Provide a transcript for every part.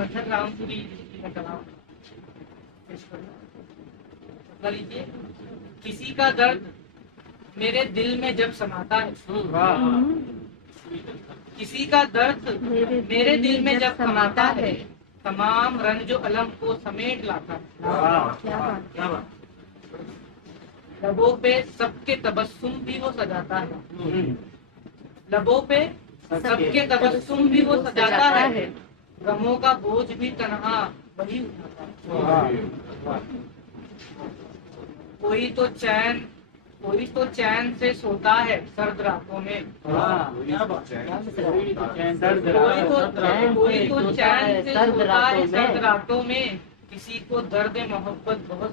मच्छर रामपुरी जी का कलाम पेश करूं। लीजिए। किसी का दर्द मेरे दिल में जब समाता है, किसी का दर्द मेरे दिल में जब समाता है, तमाम रंजो अलम को समेट लाता है। लबों पे सबके तबस्सुम भी वो सजाता है, लबों पे सबके तबस्सुम भी वो सजाता है, गमों का बोझ भी तन्हा वही उठाता है। कोई तो चैन से सोता है सर्द रातों में, कोई तो चैन से सोता है सर्द रातों में, किसी को दर्द मोहब्बत बहुत।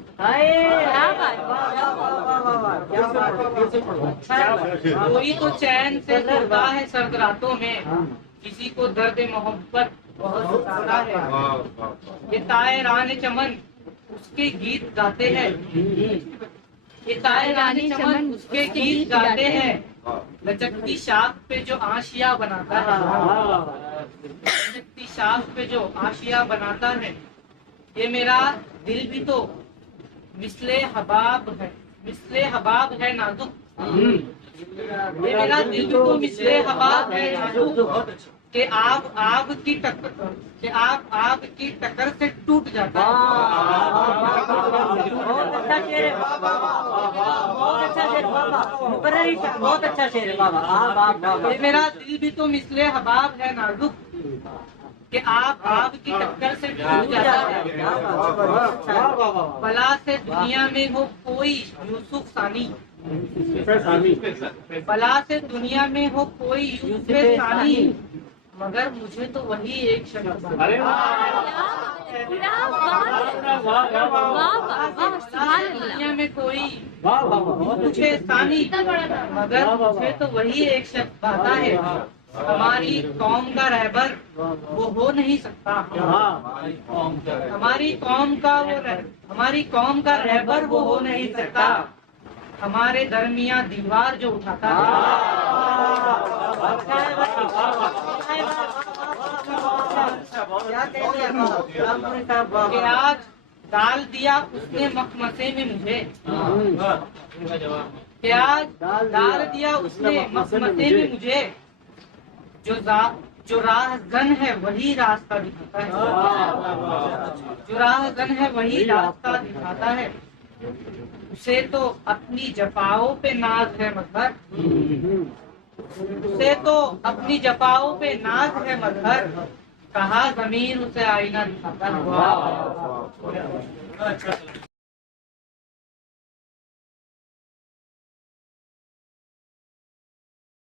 कोई तो चैन से सोता है सर्द रातों में, किसी को दर्द मोहब्बत बहुत सताता है। ये तायरान चमन उसके गीत गाते हैं, ये तायरान चमन उसके गीत गाते हैं, लचकती शाख पे जो आशिया बनाता है, लचकती शाख पे जो आशिया बनाता है। ये मेरा दिल भी तो मिसले हबाब है नाजुक, ये मेरा दिल भी तो मिसले हबाब है नाजुक, कि आग की टक्कर से टूट जाता है। बहुत अच्छा शेर है बाबा। ये मेरा दिल भी तो मिसले हबाब है नाजुक, कि आग की टक्कर से टूट जाता है। भला से दुनिया में हो कोई यूसुफ सानी, भला से दुनिया में हो कोई यूसुफ सानी, मगर मुझे तो वही एक शब्द दुनिया में कोई मुझे सानी, मगर मुझे तो वही एक शब्द आता है। हमारी कौम का रहबर वो हो नहीं सकता, हमारी कौम का रहबर वो हो नहीं सकता, हमारे दरमिया दीवार जो उठाता कि आज डाल दिया उसने मखमसे में मुझे, कि आज डाल दिया उसने मखमसे में मुझे, जो राहगन है वही रास्ता दिखाता है, जो राहगन है वही रास्ता दिखाता है। उसे तो अपनी जफाओं पे नाज है मजहर, उसे तो अपनी जफाओं पे नाज है मजहर, कहा जमीन उसे आईना दिखाता है।